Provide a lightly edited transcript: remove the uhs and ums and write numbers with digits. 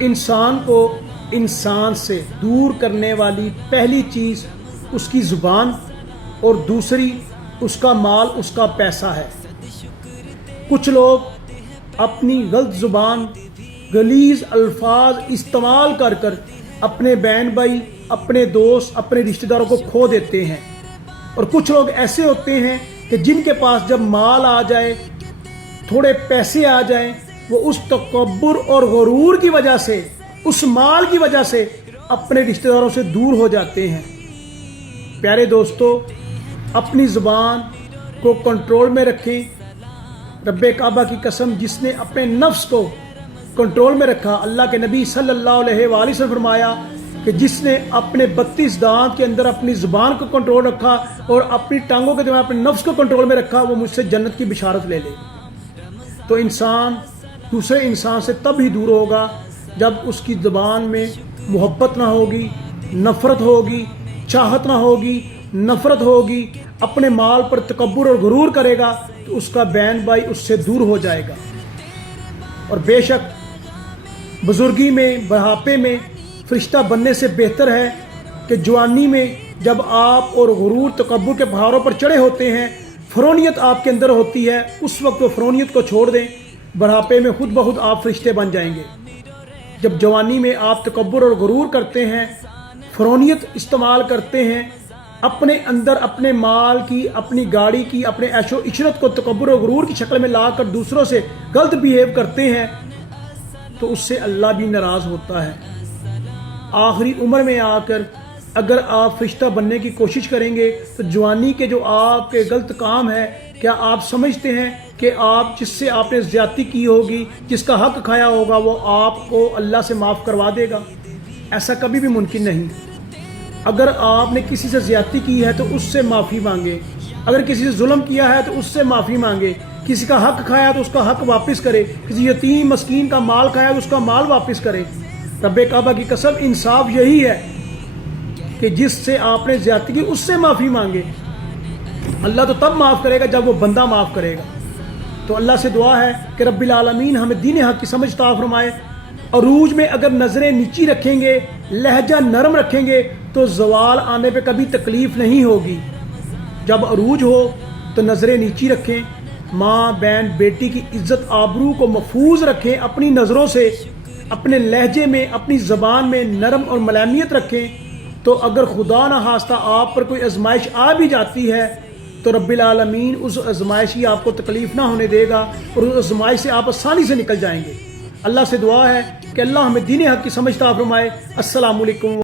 انسان کو انسان سے دور کرنے والی پہلی چیز اس کی زبان اور دوسری اس کا مال، اس کا پیسہ ہے۔ کچھ لوگ اپنی غلط زبان، غلیظ الفاظ استعمال کر کر اپنے بہن بھائی، اپنے دوست، اپنے رشتہ داروں کو کھو دیتے ہیں، اور کچھ لوگ ایسے ہوتے ہیں کہ جن کے پاس جب مال آ جائے، تھوڑے پیسے آ جائیں، وہ اس تکبر اور غرور کی وجہ سے، اس مال کی وجہ سے اپنے رشتہ داروں سے دور ہو جاتے ہیں۔ پیارے دوستو، اپنی زبان کو کنٹرول میں رکھیں۔ رب کعبہ کی قسم، جس نے اپنے نفس کو کنٹرول میں رکھا، اللہ کے نبی صلی اللہ علیہ وآلہ وسلم فرمایا کہ جس نے اپنے 32 دانت کے اندر اپنی زبان کو کنٹرول رکھا اور اپنی ٹانگوں کے درمیان اپنے نفس کو کنٹرول میں رکھا، وہ مجھ سے جنت کی بشارت لے لے۔ تو انسان دوسرے انسان سے تب ہی دور ہوگا جب اس کی زبان میں محبت نہ ہوگی، نفرت ہوگی، چاہت نہ ہوگی، نفرت ہوگی، اپنے مال پر تکبر اور غرور کرے گا تو اس کا بہن بھائی اس سے دور ہو جائے گا۔ اور بے شک بزرگی میں، بڑھاپے میں فرشتہ بننے سے بہتر ہے کہ جوانی میں جب آپ اور غرور تکبر کے پہاڑوں پر چڑھے ہوتے ہیں، فرونیت آپ کے اندر ہوتی ہے، اس وقت وہ فرونیت کو چھوڑ دیں، بڑھاپے میں خود بخود آپ فرشتے بن جائیں گے۔ جب جوانی میں آپ تکبر اور غرور کرتے ہیں، فرونیت استعمال کرتے ہیں، اپنے اندر اپنے مال کی، اپنی گاڑی کی، اپنے عیش و عشرت کو تکبر و غرور کی شکل میں لا کر دوسروں سے غلط بیہیو کرتے ہیں، تو اس سے اللہ بھی ناراض ہوتا ہے۔ آخری عمر میں آ کر اگر آپ فرشتہ بننے کی کوشش کریں گے تو جوانی کے جو آپ کے غلط کام ہے، کیا آپ سمجھتے ہیں کہ آپ جس سے آپ نے زیادتی کی ہوگی، جس کا حق کھایا ہوگا، وہ آپ کو اللہ سے معاف کروا دے گا؟ ایسا کبھی بھی ممکن نہیں۔ اگر آپ نے کسی سے زیادتی کی ہے تو اس سے معافی مانگے، اگر کسی سے ظلم کیا ہے تو اس سے معافی مانگے، کسی کا حق کھایا ہے تو اس کا حق واپس کرے، کسی یتیم مسکین کا مال کھایا تو اس کا مال واپس کرے۔ رب کعبہ کی قسم، انصاف یہی ہے کہ جس سے آپ نے زیادتی کی اس سے معافی مانگے۔ اللہ تو تب معاف کرے گا جب وہ بندہ معاف کرے گا۔ تو اللہ سے دعا ہے کہ رب العالمین ہمیں دین حق کی سمجھ عطا فرمائے۔ عروج میں اگر نظریں نیچی رکھیں گے، لہجہ نرم رکھیں گے تو زوال آنے پہ کبھی تکلیف نہیں ہوگی۔ جب عروج ہو تو نظریں نیچی رکھیں، ماں بہن بیٹی کی عزت آبرو کو محفوظ رکھیں، اپنی نظروں سے، اپنے لہجے میں، اپنی زبان میں نرم اور ملائمیت رکھیں۔ تو اگر خدا نہ خواستہ آپ پر کوئی آزمائش آ بھی جاتی ہے تو رب العالمین اس آزمائش کی آپ کو تکلیف نہ ہونے دے گا، اور اس آزمائش سے آپ آسانی سے نکل جائیں گے۔ اللہ سے دعا ہے کہ اللہ ہمیں دین حق کی سمجھ عطا فرمائے۔ السلام علیکم۔